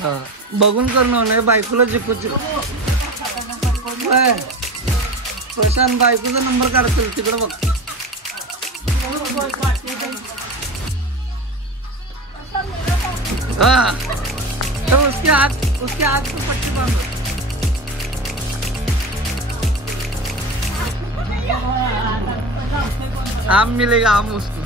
हा बघून करणं नाही बायकोला जिकू प्रशांत बायकोचा नंबर काढतील तिकडे बघ. हाँ तो उसके आग को पट्टी बांधो. आम मिलेगा आम उसको.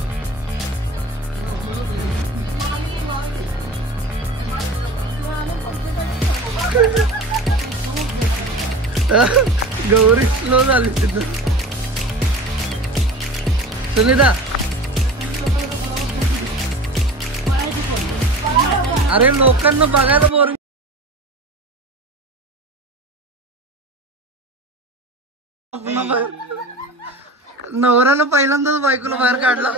गौरी स्लो झाली तिथं. सुनीता अरे लोकांना बघायला बोर. नवऱ्यानं पहिल्यांदाच बायकोला बाहेर काढला.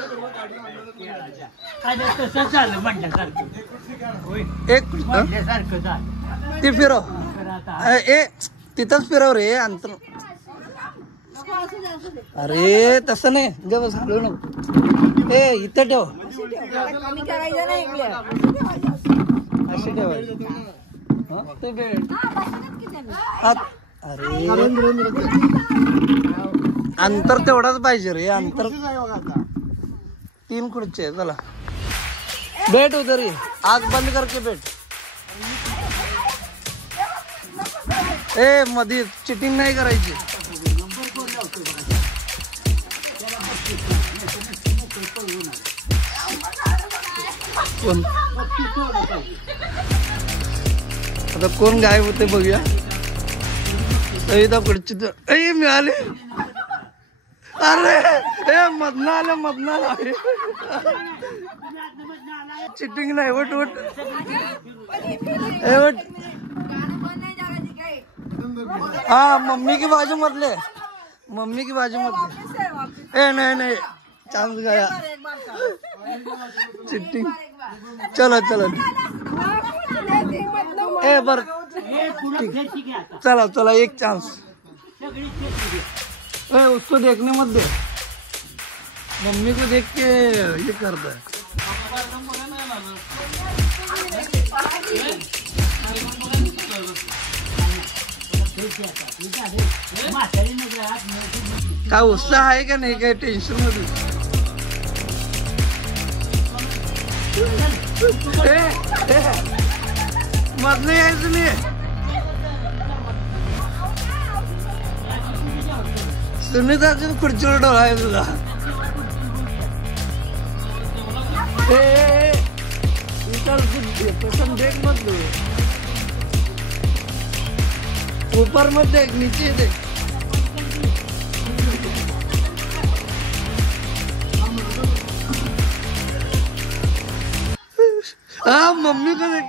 एक ती फिरव तिथंच फिरव रे अंतर. अरे तसं नाही जेव्हा झालो नको ए इथं ठेव. अशी ठेवायची अरे अंतर तेवढाच पाहिजे रे. अंतर 3 खुर्ची आहे. चला बैठ उधर ही. आग बंद करके बैठ. ए मध्ये चिटिंग नाही करायची. आता कोण गायब होते बघूया. सविता पुढची तर मिळाले. अरे ए मधना आले. चिटिंग नाही. उठ हाँ मम्मी की बाजू मधले. ए नहीं चांस गया. चिटिंग. चलो ए बर चला एक चांस. ए उसको देखने मत दे. मम्मी को देख के ये करता है. काय उत्साह आहे का नाही. काय टेन्शन मध्ये. मधलं यायचं नाही. सुनीताची खुर्चीवर डोळा आहे तुझा. पसंद देख मत दो. ऊपर मत देख नीचे देख. हाँ मम्मी को देख.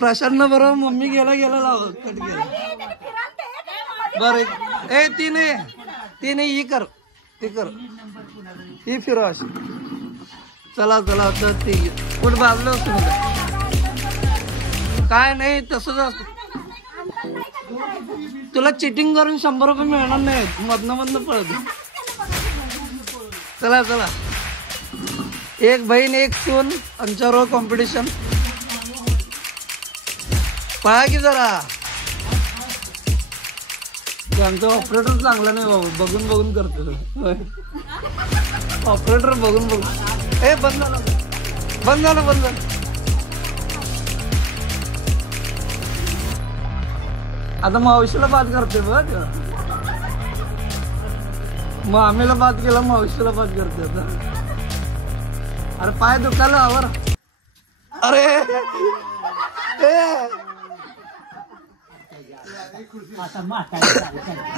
प्रशांत बरोबर मम्मी गेला लाव कट गेला. बर ए तिने ही कर ही फिरव अशी. चला तर ती कुठ बाजलं असतो काय नाही तसंच असतं. तुला चिटिंग करून 100 रुपये मिळणार नाही. मधनं पळत. चला एक बहीण एक सून आमच्यावर कॉम्पिटिशन. पळा की जरा. आमचा ऑपरेटर चांगला नाही बाबू. बघून करतो. ऑपरेटर बघून ए बंद झालं. आता मावशीला बात करते बघ. मामीला बात केला मावशीला बात करते आता. अरे पाय दुखायला आवर. अरे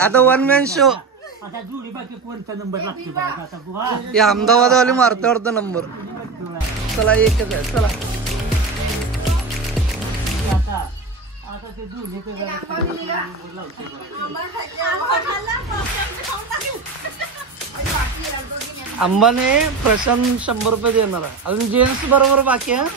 आता 1 मॅन शो. या अहमदाबादवाली मारते वाटतं नंबर. चला एकच आहे. चला अंबाने प्रशांत 100 रुपये देणार आहे. अजून जेंट्स बरोबर बाकी आहे.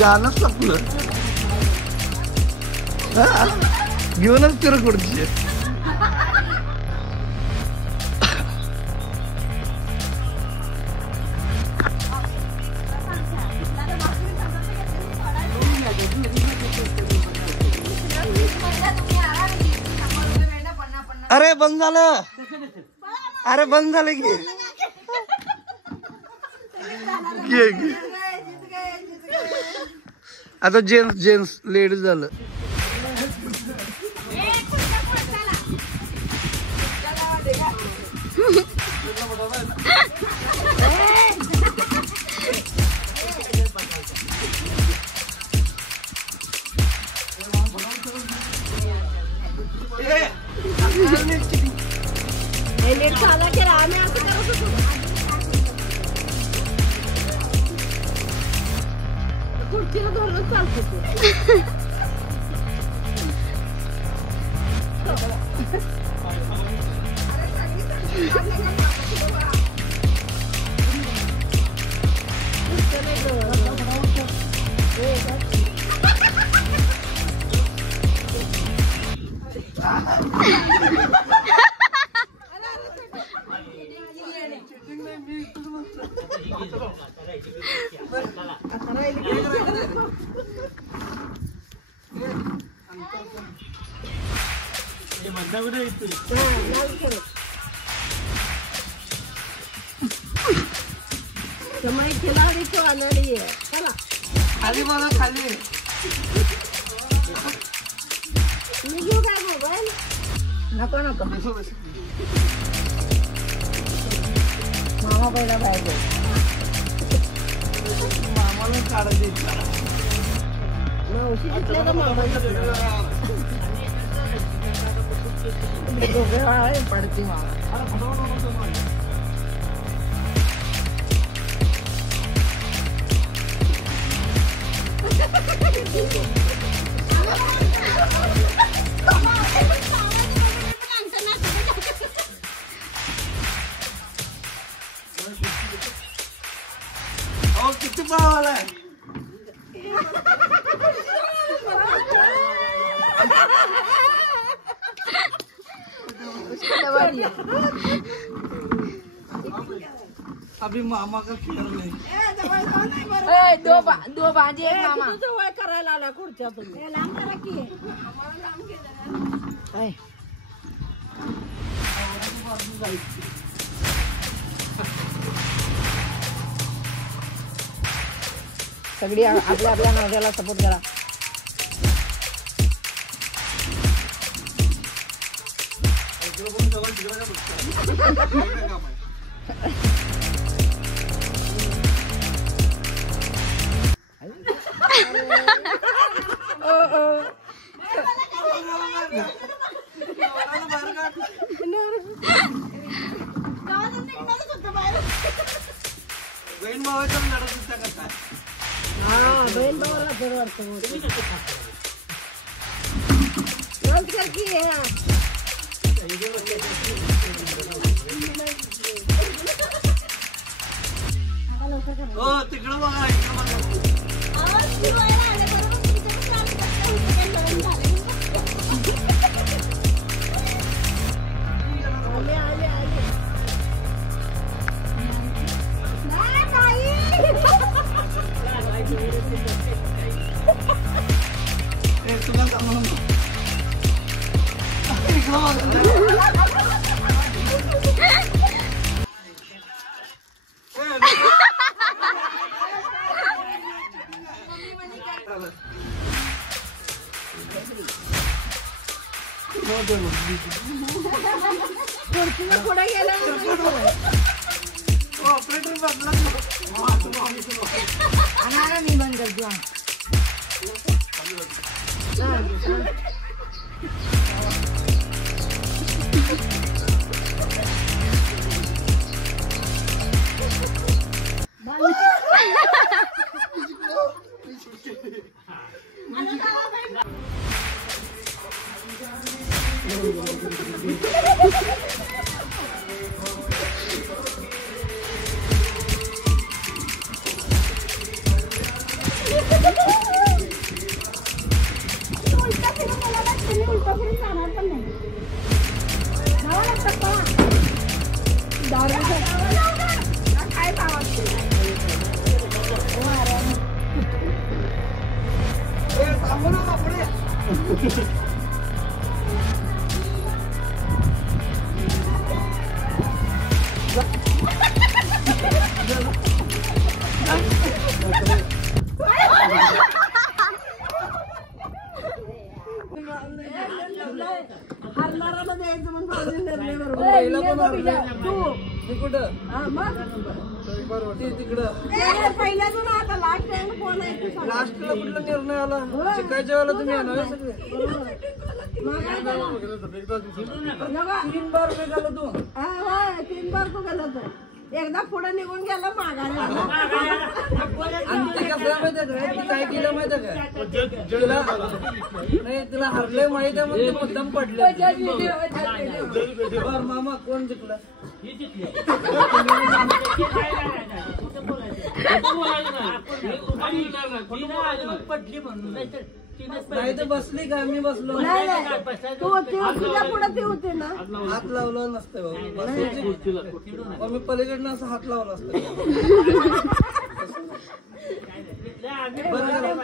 गाणंच संपलं. घेऊनच फिर खुर्ची. अरे बंद झालं. अरे बंद झालं की. आता जेंट्स लेडीज झालं. खुर्चीला धरूनच चालतो तू. समय खिलाडी तो आनंदी आहे. चला खाली बघा खाली. मी घेऊ काय मोबाईल. नको नको मामा पहिला पाहिजे. मामाला काढायची मावशी घेतल्या तर मामा दोघे आहे पडती मामा. किती पावाला अभी मामा का खेळ नाही. दो भाजी मामा जवळ करायला आला खुर्च्या तुम्ही. लांब करा की. सगळी आपल्या आपल्या नवऱ्याला सपोर्ट करा. बहीण भावाचा लढत होता का काय. हा बहीण भावाला जर वाटतं हो तिकडं बघा इकडं बघा. तुला सांगू पुढे गेला ऑपरेटर बदला. मी बंद करतो. काय थांबू नका पुढे. हरणारामध्ये यायचं म्हणून भाऊजी निर्णय बरोबर. पहिला पण हरले. तू मी कुठं हा, मग ते तिकडं पहिल्यातून आता लास्ट टाइम कोण आहे तू सांग. लास्टला कुठला निर्णय आला शिकायच्या वेळेला तुम्ही येणार आहे सगळे. मग काय झालं? बघा. 3 बार पे झालं तू. हा, होय, 3 बार तू गेला तो. एकदा पुढे निघून गेला माघारी आला. आणि ते कसं आहे माहिती आहे का ती काय केलं माहिती आहे का तिला नाही तिला हरले माहिती आहे म्हणून ते मुद्दाम पडले. बर मामा कोण जिंकलं नाही तर बसली का मी बसलो नाही नाही तू तुझ्या पुढे ती होती ना. हात लावला नसतं बाबा बसायची. मग मी पलीकडनं असं हात लावला असतं. बरं